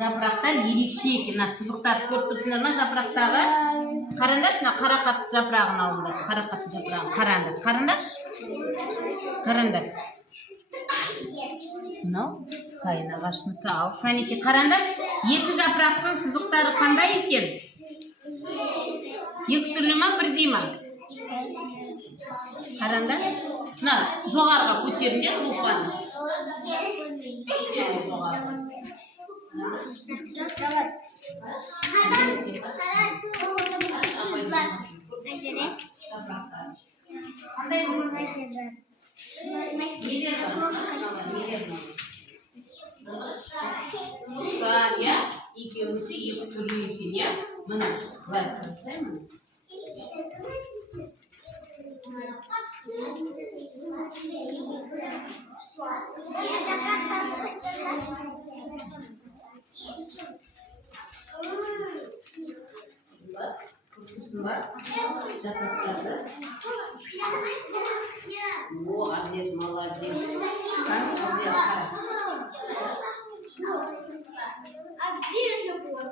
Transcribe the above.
жапырақтар ерекше екен. Мына сызықтарды көріп тұрсыңдар ма жапырақтағы? Қараңдаршы, мына қарақат жапырағын алыңдар. Қарақат жапырағын қараңдар. Қараңдар. Мынау қайын ағашынікі. Ал қанеке қараңдаршы, екі жапырақтың сызықтары қандай екен? Екі түрлі ма, бірдей ма? Қараңдар. Мына жоғарыға көтеріңдер лупаны. Жоғарыға. Ya, ikimizi екі түрлі екен, ya. Мына былай қарасайын. О, Азет, молодец. А где же было?